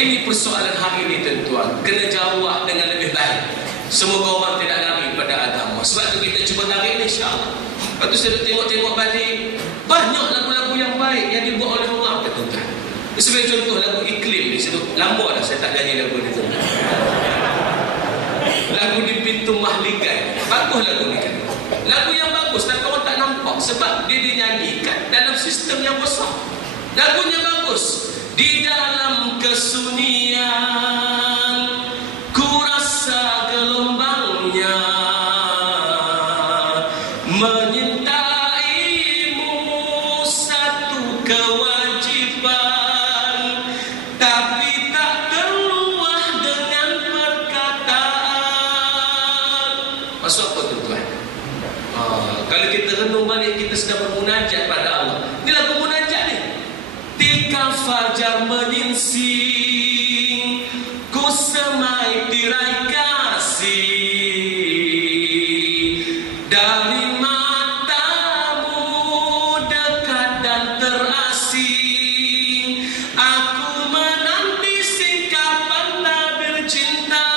Ini persoalan hari ini tuan-tuan, kena jawab dengan lebih baik. Semoga orang tidak lari pada agama. Sebab tu kita cuba tarik ni, insya-Allah. Lepas tu saya tengok balik, banyak lagu-lagu yang baik yang dibuat oleh orang, tuan-tuan. Sebagai contoh lagu Iklim ni, lama dah saya tak nyanyi lagu ni, tuan-tuan. Lagu di Pintu Mahligai, bagus lagu ni kan. Lagu yang bagus, tapi orang tak nampak sebab dia dinyanyikan dalam sistem yang besar. Lagunya bagus. Di dalam kesunyian ku rasa gelombangnya, menyintaimu satu kewajiban, tapi tak terluah dengan perkataan. Maksud apa tuan-tuan? Kalau kita renung balik, kita sedang bermunajat pada Allah. Ini lagu munajat ni. Tika fajar menyingsing, ku semai tirai kasih. Dari matamu dekat dan terasing, aku menanti singkapan tabir cinta.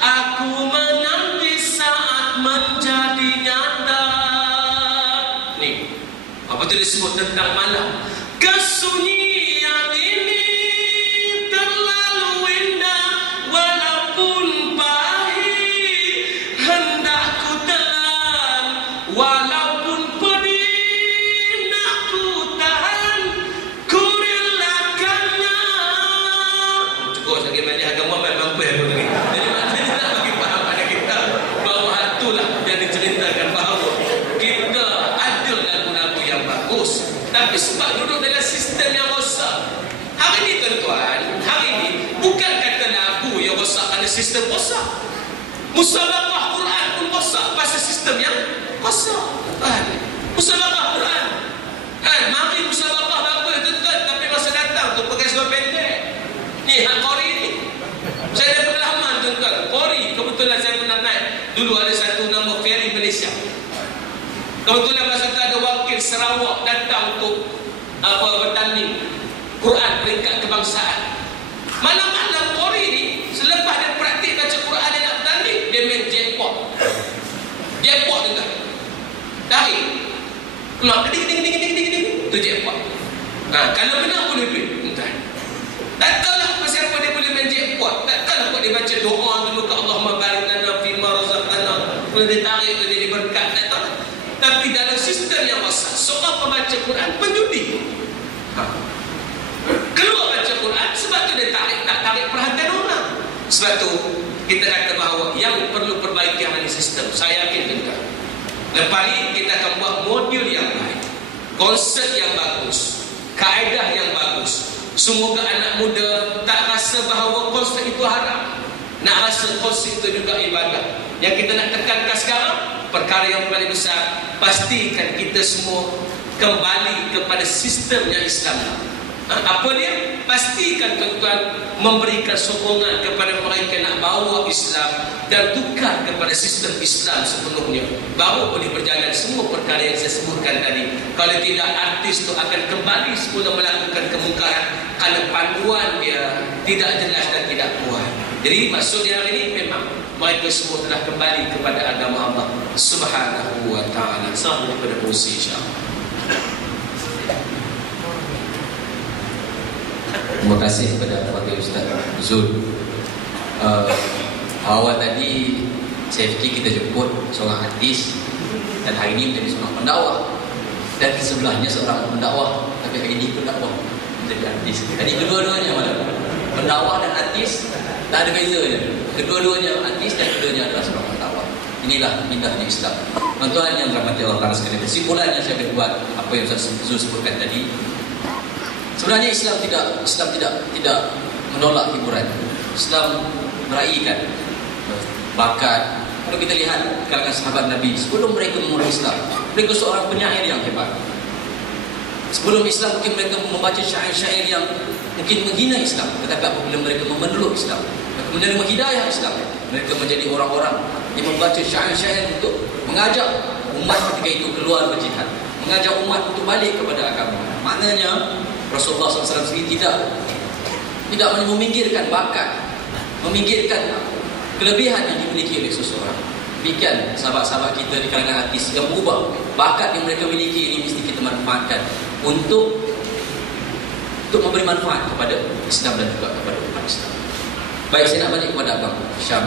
Aku menanti saat menjadi nyata. Nih, apa tu disebut tentang malam? Kesunyian ini terlalu indah, walaupun pahit hendak ku telan, walaupun pedih nak ku tahan, ku relakannya. Cukup lagi banyak agama memang mampu aku lagi. Jadi maknanya tak bagi faham pada kita bahawa itulah yang diceritakan bahawa kita ada lagu-lagu yang bagus, tapi sebab duduk dalam sistem yang rosak. Hari ini tuan-tuan, hari ini bukan kata lagu yang rosak kerana sistem rosak. Musabaqah Quran pun rosak pasal sistem yang rosak. Musabaqah Quran, mari musabaqah bagus tuan-tuan, tapi masa datang tu pakai seluar pendek. Ni hak Qori ni. Saya ada pengalaman tuan-tuan. Qori, kebetulan saya pernah naik. Dulu ada satu nama Ferry Malaysia. Kebetulan masa tu ada wakil Sarawak datang untuk bertanding Quran peringkat kebangsaan. Malam-malam Qori ni, selepas dia praktik baca Quran dia nak bertanding, dia main jackpot. Jackpot juga. Tarik. Keluar ding. Tu jackpot. Kalau menang boleh duit. Entah. Tak tahulah pasal apa dia boleh main jackpot. Tak tahulah kok dia baca doa dulu ke Allahumma barik lana fima razaqtana. Kalau dia tarik tu jadi berkat, tak tahu. Tapi dalam sistem yang rosak, seorang pembaca Quran penjudi. Keluar baca Quran, sebab tu dia tak tarik perhatian orang. Sebab tu kita kata bahawa yang perlu perbaikan adalah sistem. Saya yakin juga. Lepas ni kita akan buat modul yang baik, konsep yang bagus, kaedah yang bagus. Semoga anak muda tak rasa bahawa konsep itu haram, nak rasa konsep itu juga ibadah. Yang kita nak tekankan sekarang, perkara yang paling besar, pastikan kita semua kembali kepada sistem yang Islam. Apa dia? Pastikan tuan-tuan memberikan sokongan kepada mereka nak bawa Islam dan tukar kepada sistem Islam sepenuhnya. Baru boleh berjalan semua perkara yang saya sebutkan tadi. Kalau tidak, artis itu akan kembali semula melakukan kemungkaran kerana panduan dia tidak jelas dan tidak kuat. Jadi maksudnya hari ini memang mereka semua telah kembali kepada agama Allah Subhanahu wa ta'ala. Sampai pada kursi insya-Allah. Terima kasih kepada Fadil Ustaz Zul. Awal tadi saya fikir kita jemput seorang artis, dan hari ini menjadi seorang pendakwah, dan di sebelahnya seorang pendakwah, tapi hari ini pendakwah menjadi artis. Jadi kedua-duanya mana? Pendakwah dan artis tak ada bezanya. Kedua-duanya artis dan keduanya adalah seorang pendakwah. Inilah indahnya Islam. Tuan-tuan yang dirahmati Allah sekalian, kesimpulan yang saya buat apa yang Ustaz Zul sebutkan tadi, sebenarnya Islam tidak menolak hiburan. Islam meraihkan bakat. Kalau kita lihat kalangan sahabat Nabi, sebelum mereka memulai Islam, mereka seorang penyair yang hebat. Sebelum Islam mungkin mereka membaca syair-syair yang mungkin menghina Islam, tetapi apabila mereka memeluk Islam, mereka menerima hidayah Islam, mereka menjadi orang-orang yang membaca syair-syair untuk mengajak umat ketika itu keluar berjihad, mengajak umat untuk balik kepada agama. Maknanya Rasulullah SAW sendiri tidak Tidak memikirkan bakat, memikirkan kelebihan yang dimiliki oleh seseorang. Demikian sahabat-sahabat kita di kalangan artis yang berubah. Bakat yang mereka miliki ini mesti kita manfaatkan untuk memberi manfaat kepada Islam dan juga kepada umat Islam. Baik, saya nak balik kepada Abang Syam.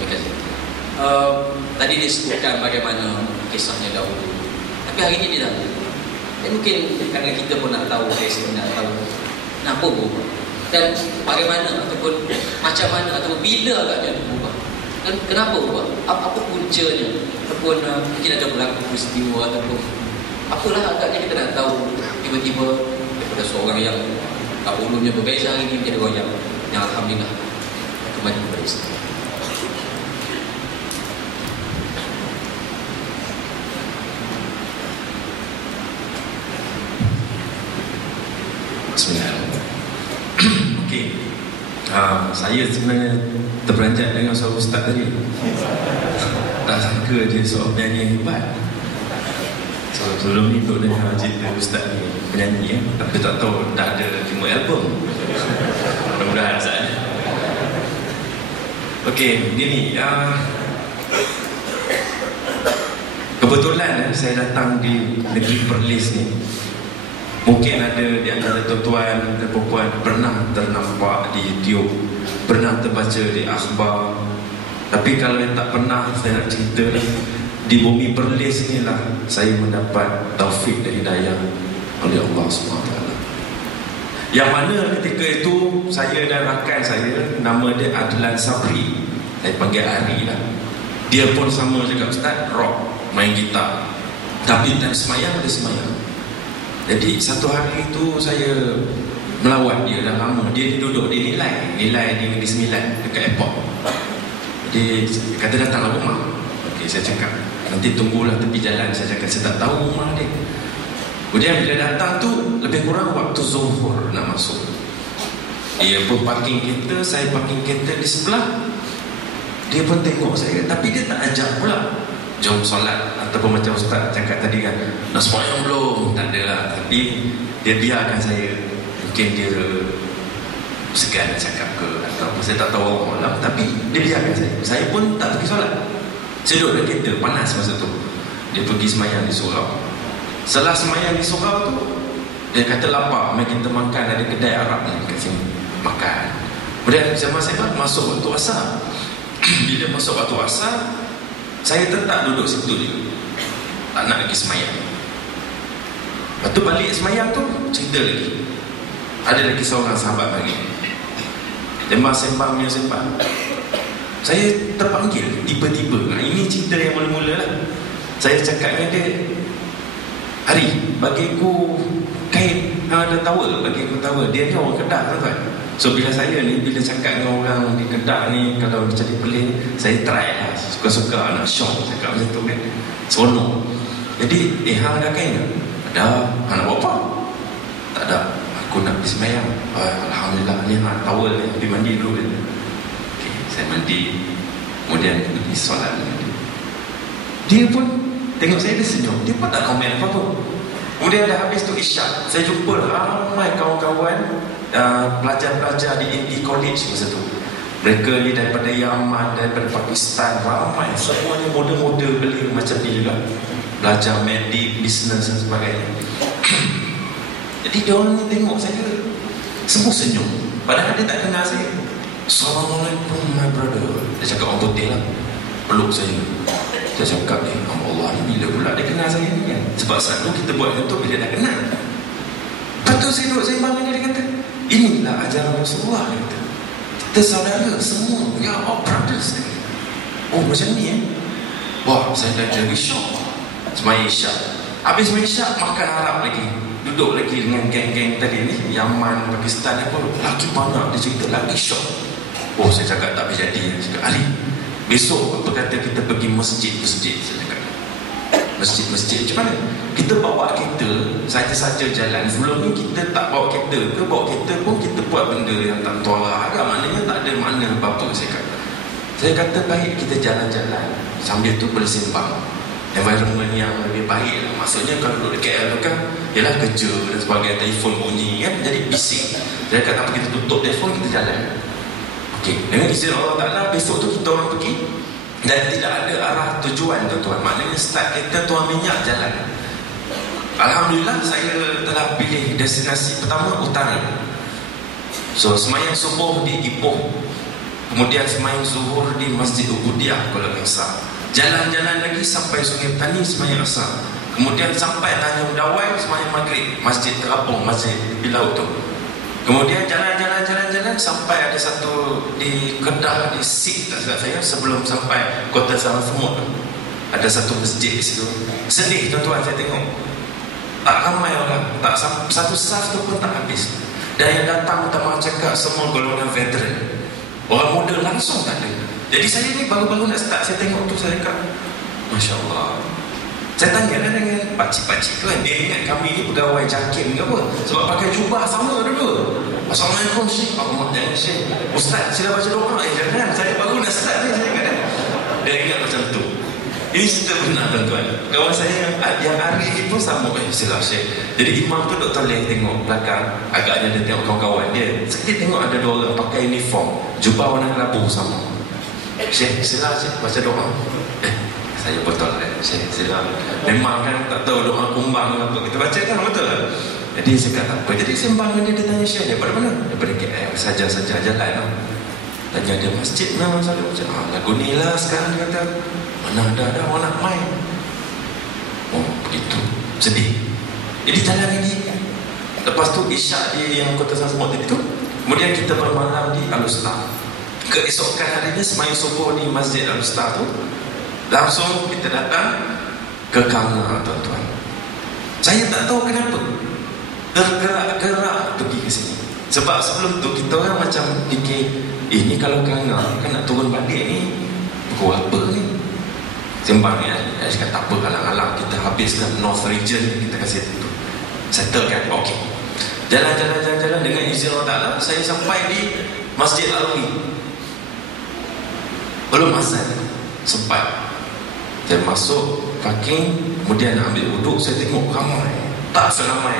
Terima kasih. Tadi disebutkan bagaimana kisahnya dahulu, tapi hari ini dia dah. Mungkin kerana kita pun nak tahu, saya nak tahu kenapa berubah dan bagaimana ataupun macam mana ataupun bila agaknya berubah dan kenapa berubah, apa puncanya, ataupun mungkin ada berlaku peristiwa ataupun apalah agaknya kita nak tahu. Tiba-tiba daripada seorang yang dahulunya berbeza hari ini menjadi orang yang alhamdulillah kembali kepada Islam. Bismillahirrahmanirrahim. Okey. Saya sebenarnya terperanjat dengan seorang ustaz tadi. Tak sangka dia seorang penyanyi yang hebat. So sebelum ni duduk dengar cerita ustaz ni penyanyi, tapi tak tahu dah ada 5 album. Mudah-mudahan saja. Okey, begini. Kebetulan saya datang di negeri Perlis ni. Mungkin ada di antara tuan-tuan dan puan pernah ternampak di YouTube, pernah terbaca di akhbar. Tapi kalau yang tak pernah, saya nak cerita di bumi Perlis inilah saya mendapat taufik dan hidayah oleh Allah SWT. Yang mana ketika itu saya dan rakan saya, nama dia Adlan Sabri, saya panggil Ari lah. Dia pun sama juga ustaz, rock, main gitar. Tapi time semayang dia semayang. Jadi satu hari itu saya melawat dia dah lama. Dia duduk di Nilai di Negeri Sembilan dekat airport. Dia kata datanglah rumah. Okey, saya cakap nanti tunggulah tepi jalan. Saya cakap saya tak tahu rumah dia. Kemudian bila datang tu lebih kurang waktu zuhur nak masuk. Dia pun parking kereta, saya parking kereta di sebelah. Dia pun tengok saya, tapi dia tak ajak pula jom solat ataupun macam ustaz cakap tadi kan, nak sembahyang belum? Tak ada lah. Tapi dia biarkan saya. Mungkin dia segan nak cakap ke atau apa, saya tak tahu Allah malam. Tapi dia biarkan saya. Saya pun tak pergi solat. Saya duduk dalam kereta, panas masa tu. Dia pergi sembahyang di surau. Setelah sembahyang di surau tu, dia kata lapar, mari kita makan, ada kedai Arab ni kat sini, makan. Kemudian saya masuk waktu asar. Bila masuk waktu asar, saya tetap duduk situ juga, tak nak lagi semayang. Lepas tu balik semayang tu, cerita lagi. Ada lagi seorang sahabat lagi, sembang. Saya terpanggil tiba-tiba. Ini cerita yang mula-mula lah. Saya cakap dengan dia, Hari, bagi aku kain, ada towel, bagi aku towel. Dia ni orang Kedah tuan-tuan. So bila saya ni, bila cakap dengan orang di Kedah ni, kalau jadi pelik, saya try lah, suka-suka nak shock, cakap macam tu kan, seronok. Jadi, hang ada kain tak? Ada. Hang nak buat apa? Tak ada, aku nak pergi sembahyang. Alhamdulillah, ni hang towel ni, pergi mandi dulu kan. Okay, saya mandi, kemudian pergi solat. Dia pun tengok saya, dia senyum, dia pun tak komen apa-apa. Kemudian dah habis tu isyak, saya jumpa ramai kawan-kawan pelajar-pelajar di Indy College masa tu. Mereka ni daripada Yaman, daripada Pakistan, ramai. Semuanya model-model beli macam ni juga, belajar medik, bisnes dan sebagainya. Jadi dia orang ni tengok saya, semua senyum, padahal dia tak kenal saya. Assalamualaikum my brother. Dia cakap orang putih lah, peluk saya. Saya cakap ni, Allah ni bila pula dia kenal saya ni kan? Sebab selalu kita buat macam tu bila dah kenal. Lepas tu saya duduk sembang dengan dia, kata, inilah ajaran Rasulullah, dia kata. Kita saudara semua, we are all brothers. Oh macam ni Wah, saya dah jadi syok. Sembahyang isyak, habis sembahyang isyak, makan Arab lagi, duduk lagi dengan geng-geng tadi ni, Yaman, Pakistan apa, lagi banyak. Dia cerita lagi syok. Oh saya cakap tak boleh jadi. Saya cakap, Ali, besok apa kata kita pergi masjid-masjid. Saya cakap, masjid-masjid macam mana? Kita bawa kereta saja-saja jalan. Sebelum ni kita tak bawa kereta ke, bawa kereta pun kita buat benda yang tak tuara agak, maknanya tak ada makna apa-apa. Saya kata baik kita jalan-jalan, sambil tu bersembang. environment yang lebih baik lah. Maksudnya kalau duduk di KL tu kan ialah kerja dan sebagainya, telefon bunyi kan, jadi bising. Jadi kata kita tutup telefon, kita jalan. Okey, dengan izin Allah Ta'ala, besok tu kita orang pergi dan tidak ada arah tujuan tuan-tuan. Maknanya start kereta tuan minyak jalan. Alhamdulillah saya telah pilih destinasi pertama utara. So semayang subuh di Ipoh, kemudian semayang zuhur di Masjid Ubudiyah Kuala Lumpur. Jalan-jalan lagi sampai Sungai Petani semayang asar. Kemudian sampai Tanjung Dawai semayang maghrib, Masjid Terapung, Masjid di laut tu. Kemudian jalan-jalan sampai ada satu di Kedah, di Sik tak silap saya, sebelum sampai Kota Sama Semut tu. Ada satu masjid di situ. Sedih tuan-tuan saya tengok. Tak ramai orang, tak satu saf tu pun tak habis. Dan yang datang utama cakap semua golongan veteran. Orang muda langsung tak ada. Jadi saya ni baru-baru nak start, saya tengok tu, saya cakap Masya Allah. Saya tanya lah dengan pakcik-pakcik tu kan, dia ingat kami ni pegawai JAKIM ke apa, sebab pakai jubah sama dulu. Assalamualaikum Syekh. Jangan Syekh, Ustaz sila baca doa. Jangan, saya baru nak start ni, saya ingat. Dia ingat macam tu. Ini cerita benar tuan-tuan. Kawan saya yang hari ni pun sama, sila Syekh. Jadi imam tu Dr. Leh tengok belakang, agaknya dia tengok kawan-kawan dia. Sekali tengok ada dua orang pakai uniform, jubah warna kelabu sama. Syekh, sila Syekh baca doa. Saya betul Syekh, sila. Memang kan tak tahu doa kumbang apa, kita baca kan betul lah. Jadi saya kata apa, jadi sembang dia tanya Syekh, daripada mana? Daripada KL, saja-saja jalan lah. Tanya dia masjid mana, saya macam lagu ni lah sekarang, dia kata mana ada orang nak main. Oh begitu, sedih. Jadi jalan lagi. Lepas tu isyak dia yang Kota Sama Semut tadi tu, kemudian kita bermalam di Al-Ustar. Keesokan harinya semayang subuh di Masjid Al-Ustar tu, langsung kita datang ke Kanga tuan-tuan. Saya tak tahu kenapa tergerak-gerak pergi ke sini. Sebab sebelum tu kita orang macam fikir, ni kalau Kanga kan nak turun balik ni pukul apa ni? Sembang ni saya cakap tak apa, alang-alang kita habislah North Region, kita kasih tu settle kan, okey. Jalan-jalan dengan izin Allah Ta'ala, saya sampai di Masjid Al-Alwi. Belum azan, sempat saya masuk parking, kemudian nak ambil wuduk. Saya tengok ramai, tak seramai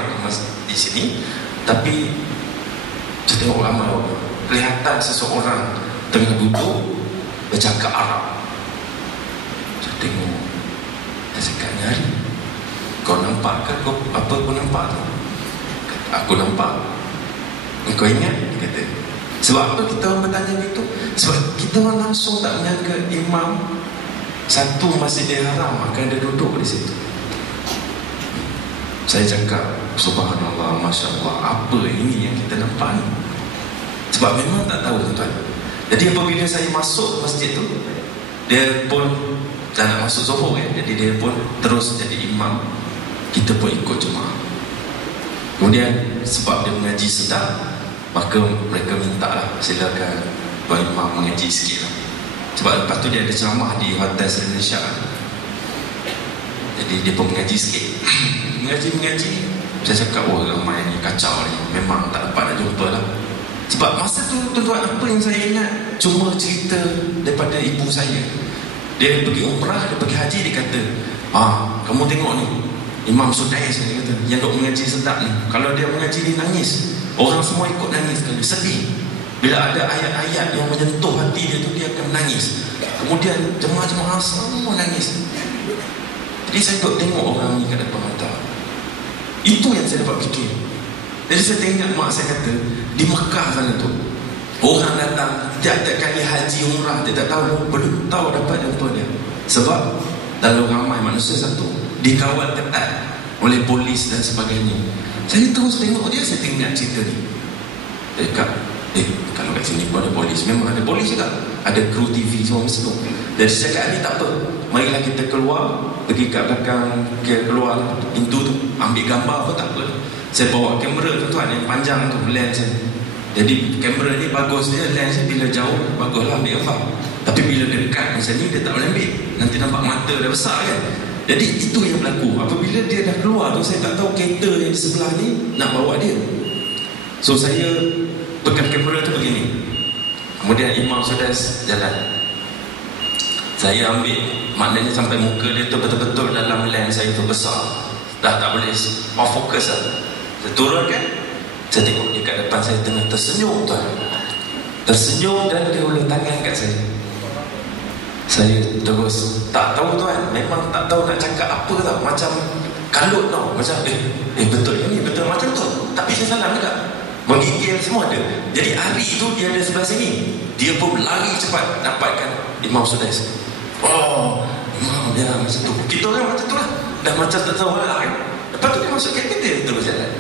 di sini, tapi saya tengok ramai orang. Kelihatan seseorang tengah duduk bercakap Arab. Saya tengok, saya cakap, nyari kau nampak ke? Apa kau nampak tu? Aku nampak. Kau ingat? Dia kata. Sebab apa kita orang bertanya gitu? Sebab kita orang langsung tak menyangka imam satu Masjidil Haram akan ada duduk di situ. Saya cakap, subhanallah, Masya Allah, apa ini yang kita nampak ni? Sebab memang tak tahu tuan-tuan. Jadi apabila saya masuk masjid tu, dia pun dah nak masuk zuhur kan, jadi dia pun terus jadi imam. Kita pun ikut jemaah. Kemudian sebab dia mengaji sedap, maka mereka minta lah, silakan Tuan Imam mengaji sikit lah. Sebab lepas tu dia ada ceramah di Hotel Indonesia. Jadi dia pun mengaji sikit. Mengaji. Saya cakap, wah ramai ni, kacau ni. Memang tak dapat nak jumpa lah. Sebab masa tu tuan-tuan, apa yang saya ingat cuma cerita daripada ibu saya. Dia pergi umrah, dia pergi haji, dia kata, kamu tengok ni, Imam Sudais ni kata, yang duk mengaji sedap ni, kalau dia mengaji ni nangis, orang semua ikut nangis sekali, sedih. Bila ada ayat-ayat yang menyentuh hati dia tu, dia akan menangis. Kemudian jemaah-jemaah semua nangis. Jadi saya duk tengok orang ni kat depan mata. Itu yang saya dapat fikir. Jadi saya teringat mak saya kata, di Mekah sana tu, orang datang tiap-tiap kali haji umrah, dia tak tahu, belum tahu dapat jumpa dia. Sebab lalu ramai manusia satu, dikawal ketat oleh polis dan sebagainya. Saya terus tengok dia, saya teringat cerita ni. Saya cakap, kalau kat sini pun ada polis. Memang ada polis juga, ada kru TV semua mesti tu. Jadi saya cakap, ni tak apa, marilah kita keluar, pergi kat belakang, keluar pintu tu, ambil gambar pun tak apa. Saya bawa kamera tu tuan, yang panjang tu, lens saya. Jadi kamera ni bagus dia, lens bila jauh baguslah ambil gambar. Tapi bila dekat macam ni, dia tak boleh ambil, nanti nampak mata dah besar kan. Jadi itu yang berlaku. Apabila dia dah keluar tu, saya tak tahu kereta yang di sebelah ni nak bawa dia. So saya pegang kamera tu begini. Kemudian Imam Sudais jalan. Saya ambil, maknanya sampai muka dia tu betul-betul dalam lens saya tu besar. Dah tak boleh off focus lah. Saya turun kan, saya tengok dia kat depan saya tengah tersenyum tuan. Tersenyum dan dia ulur tangan kat saya. Saya terus tak tahu tuan, memang tak tahu nak cakap apa tau. Macam kalut tau, macam betul ni, betul macam tu. Tapi saya salah juga, menggigil semua ada. Jadi hari tu dia ada sebelah sini, dia pun lari cepat dapatkan Imam Sudais. Oh, Imam dia macam tu. Kita orang macam tu lah, dah macam tak tahu lah kan. Lepas tu dia masuk kereta dia terus jalan.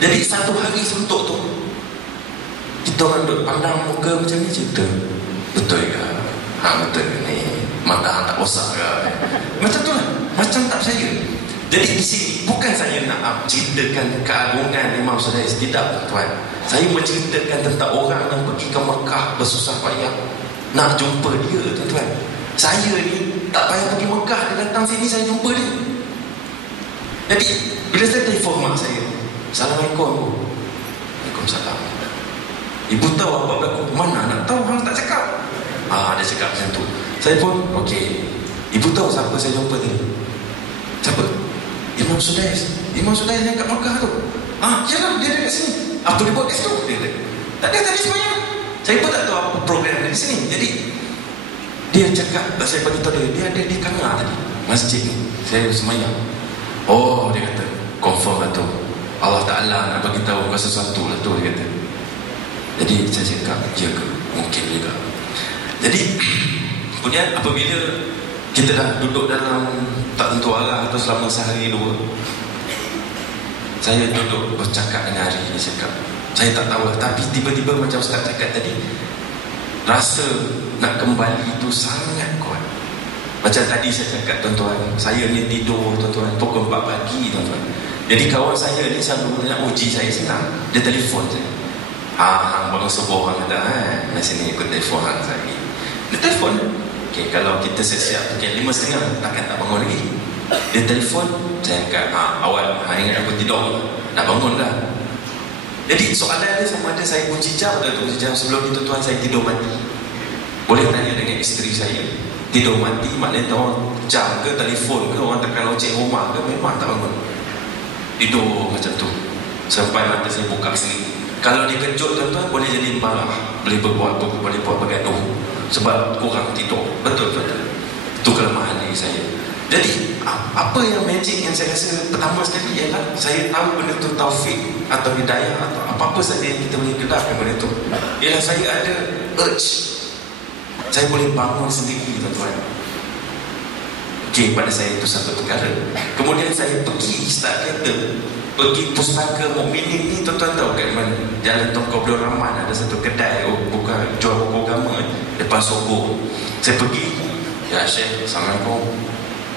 Jadi satu hari suntuk tu, kita orang duduk pandang muka macam ni cerita. Betul ke? Betul ke ni? Mata tak rosak ke? Macam tu lah, macam tak percaya. Jadi di sini bukan saya nak ceritakan keagungan Imam Sudais, tidak tuan. Saya menceritakan tentang orang yang pergi ke Mekah bersusah payah nak jumpa dia tuan. Saya ni tak payah pergi Mekah, dia datang sini saya jumpa dia. Jadi bila saya telefon mak saya, Assalamualaikum. Waalaikumsalam. Ibu tahu apa berlaku? Mana nak tahu, hang tak cakap. Dia cakap macam tu. Saya pun okey. Ibu tahu siapa saya jumpa tadi? Siapa? Imam Sudais. Imam Sudais yang kat Mekah tu. Yalah, dia ada kat sini. Apa dia buat kat situ? Dia tak ada tadi semuanya. Saya pun tak tahu apa program dia di sini. Jadi dia cakap, saya beritahu dia ada di Kanga tadi, masjid ni. Saya semayang. Oh, dia kata confirm lah tu, Allah Ta'ala nak bagi tahu sesuatu lah tu, dia kata. Jadi saya cakap, ya ke? Mungkin juga. Jadi kemudian apabila kita dah duduk dalam tak tentu arah tu selama sehari dua, saya duduk bercakap dengan hari ni, cakap saya tak tahu lah, tapi tiba-tiba macam Ustaz cakap tadi, rasa nak kembali itu sangat kuat. Macam tadi saya cakap tuan-tuan, saya ni tidur tuan-tuan pukul 4 pagi tuan-tuan. Jadi kawan saya ni selalu nak uji saya senang, dia telefon saya. Hang bangun subuh, hang kata nak sini ikut telefon hang saya. Dia telefon, okay, kalau kita siap-siap pukul 5.30 takkan tak bangun lagi. Dia telefon, saya angkat, awal ingat aku tidur, nak bangun dah. Jadi soalan dia sama ada saya kunci jam atau kunci jam sebelum itu tuan saya tidur mati. Boleh tanya dengan isteri saya, tidur mati maknanya orang jam ke telefon ke orang tekan loceng rumah ke, memang tak bangun. Tidur macam tu sampai mata saya buka sendiri. Kalau dikejut tuan-tuan boleh jadi marah, boleh buat bergaduh sebab kurang tidur. Betul-betul itu kelemahan diri saya. Jadi apa yang magic yang saya rasa pertama sekali ialah saya tahu benda tu taufik atau hidayah atau apa-apa saja yang kita boleh gelarkan benda tu, ialah saya ada urge, saya boleh bangun sendiri tuan-tuan. Okey, pada saya itu satu perkara. Kemudian saya pergi start kereta, pergi pustaka Mukminin ni tuan-tuan tahu kat mana? Jalan Tunku Abdul Rahman ada satu kedai buka jual buku agama depan Sogo. Saya pergi, ya Syekh, Assalamualaikum,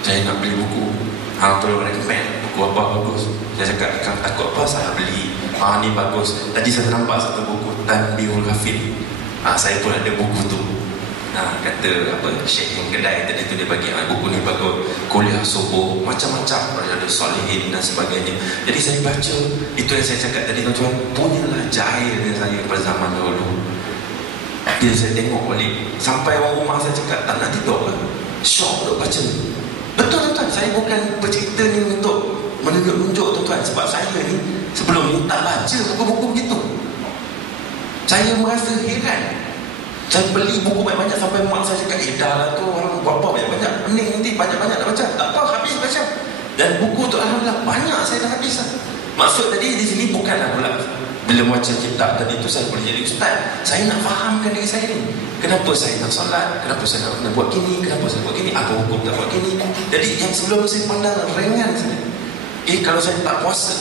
saya nak beli buku, hang tolong recommend buku apa bagus. Saya cakap, kang takut apa, saya beli ni bagus. Tadi saya nampak satu buku Tanbihul Hafid, saya pun ada buku tu. Kata apa, Syekh yang kedai tadi tu dia bagi buku ni bagus, kuliah subuh macam-macam, ada Salihin dan sebagainya. Jadi saya baca, itu yang saya cakap tadi tuan-tuan, punyalah jahilnya saya pada zaman dahulu. Bila saya tengok balik, sampai orang rumah saya cakap tak nak tidur lah, syok duk baca. Betul tuan-tuan, saya bukan bercerita ni untuk menunjuk-nunjuk tuan-tuan, sebab saya ni sebelum ni tak baca buku-buku begitu. Saya merasa heran. Saya beli buku banyak-banyak sampai mak saya cakap, dah lah tu orang buat apa banyak-banyak, pening nanti banyak-banyak nak baca. Tak tahu habis baca. Dan buku tu alhamdulillah banyak saya dah habis lah. Maksud tadi di sini bukanlah pula bila baca kitab tadi tu saya boleh jadi ustaz. Saya nak fahamkan diri saya ni, kenapa saya nak solat, kenapa saya nak buat gini, kenapa saya buat gini, apa hukum tak buat gini. Jadi yang sebelum saya pandang ringan saja. Kalau saya tak puasa,